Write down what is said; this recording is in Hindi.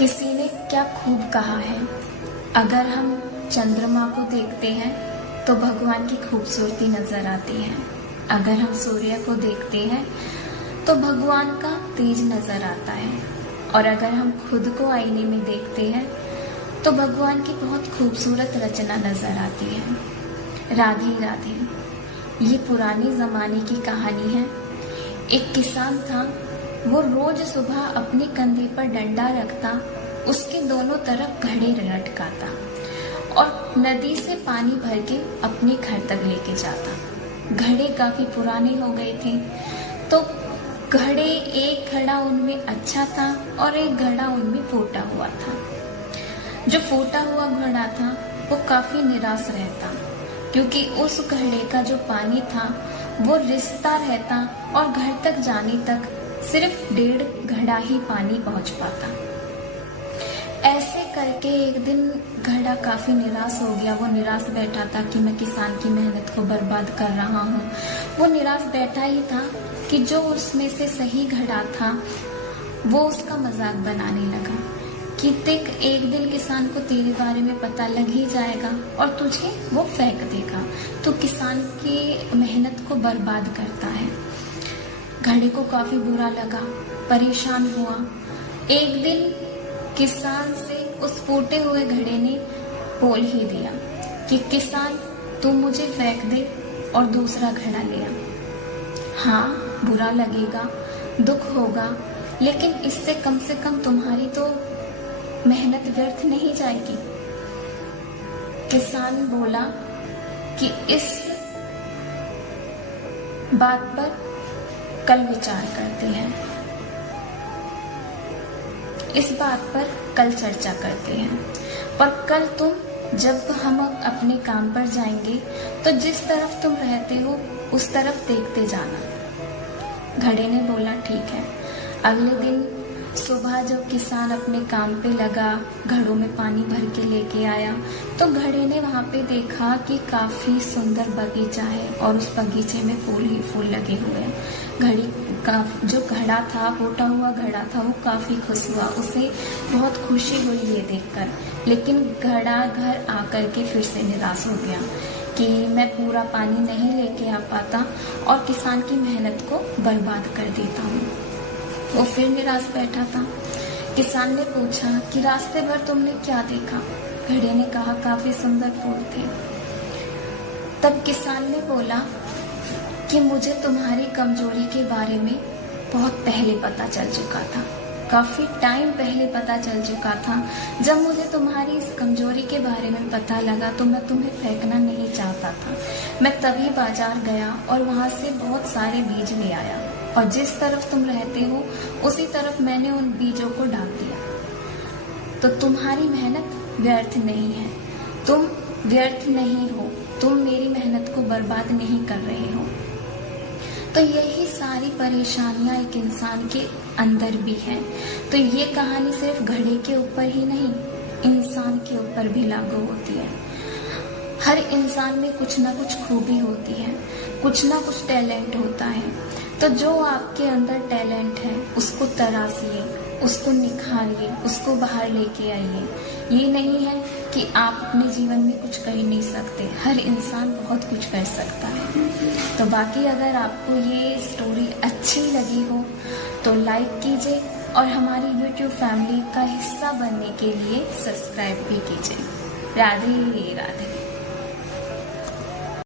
किसी ने क्या खूब कहा है, अगर हम चंद्रमा को देखते हैं तो भगवान की खूबसूरती नजर आती है। अगर हम सूर्य को देखते हैं तो भगवान का तेज नजर आता है। और अगर हम खुद को आईने में देखते हैं तो भगवान की बहुत खूबसूरत रचना नजर आती है। राधे राधे। ये पुराने जमाने की कहानी है। एक किसान था, वो रोज सुबह अपने कंधे पर डंडा रखता, उसके दोनों तरफ घड़े लटकाता और नदी से पानी भर के अपने घर तक लेके जाता। घड़े काफी पुराने हो गए थे, तो घड़े, एक घड़ा उनमें अच्छा था और एक घड़ा उनमें फूटा हुआ था। जो फूटा हुआ घड़ा था वो काफी निराश रहता, क्योंकि उस घड़े का जो पानी था वो रिसता रहता और घर तक जाने तक सिर्फ 1.5 घड़ा ही पानी पहुंच पाता। ऐसे करके एक दिन घड़ा काफी निराश हो गया। वो निराश बैठा था कि मैं किसान की मेहनत को बर्बाद कर रहा हूँ। वो निराश बैठा ही था कि जो उसमें से सही घड़ा था वो उसका मजाक बनाने लगा कि देख, एक दिन किसान को तेरे बारे में पता लग ही जाएगा और तुझे वो फेंक देगा। तो किसान की मेहनत को बर्बाद करता है। घड़े को काफी बुरा लगा, परेशान हुआ। एक दिन किसान से उस फूटे हुए घड़े ने बोल ही दिया कि किसान, तू मुझे फेंक दे और दूसरा घड़ा ले आ। हाँ, बुरा लगेगा, दुख होगा, लेकिन इससे कम से कम तुम्हारी तो मेहनत व्यर्थ नहीं जाएगी। किसान बोला कि इस बात पर कल विचार करते हैं, इस बात पर कल चर्चा करते हैं। पर कल तुम, जब हम अपने काम पर जाएंगे तो जिस तरफ तुम रहते हो उस तरफ देखते जाना। घड़े ने बोला ठीक है। अगले दिन सुबह जब किसान अपने काम पे लगा, घड़ों में पानी भर के लेके आया, तो घड़े ने वहाँ पे देखा कि काफी सुंदर बगीचा है और उस बगीचे में फूल ही फूल लगे हुए हैं। घड़ी का जो घड़ा था, फूटा हुआ घड़ा था, वो काफी खुश हुआ, उसे बहुत खुशी हुई ये देखकर। लेकिन घड़ा घर आकर के फिर से निराश हो गया कि मैं पूरा पानी नहीं लेके आ पाता और किसान की मेहनत को बर्बाद कर देता हूँ। वो फिर निराश बैठा था। किसान ने पूछा कि रास्ते भर तुमने क्या देखा? घड़े ने कहा काफी सुंदर फूल थे। तब किसान ने बोला कि मुझे तुम्हारी कमजोरी के बारे में बहुत पहले पता चल चुका था, काफी टाइम पहले पता चल चुका था। जब मुझे तुम्हारी इस कमजोरी के बारे में पता लगा तो मैं तुम्हें फेंकना नहीं चाहता था। मैं तभी बाजार गया और वहां से बहुत सारे बीज ले आया और जिस तरफ तुम रहते हो उसी तरफ मैंने उन बीजों को डाल दिया। तो तुम्हारी मेहनत व्यर्थ नहीं है, तुम व्यर्थ नहीं हो, तुम मेरी मेहनत को बर्बाद नहीं कर रहे हो। तो यही सारी परेशानियां एक इंसान के अंदर भी है। तो ये कहानी सिर्फ घड़े के ऊपर ही नहीं, इंसान के ऊपर भी लागू होती है। हर इंसान में कुछ ना कुछ खूबी होती है, कुछ ना कुछ टैलेंट होता है। तो जो आपके अंदर टैलेंट है उसको तराशिए, उसको निखारिए, उसको बाहर लेके आइए। ये नहीं है कि आप अपने जीवन में कुछ कर ही नहीं सकते, हर इंसान बहुत कुछ कर सकता है। तो बाकी अगर आपको ये स्टोरी अच्छी लगी हो तो लाइक कीजिए और हमारी YouTube फैमिली का हिस्सा बनने के लिए सब्सक्राइब भी कीजिए। राधे राधे।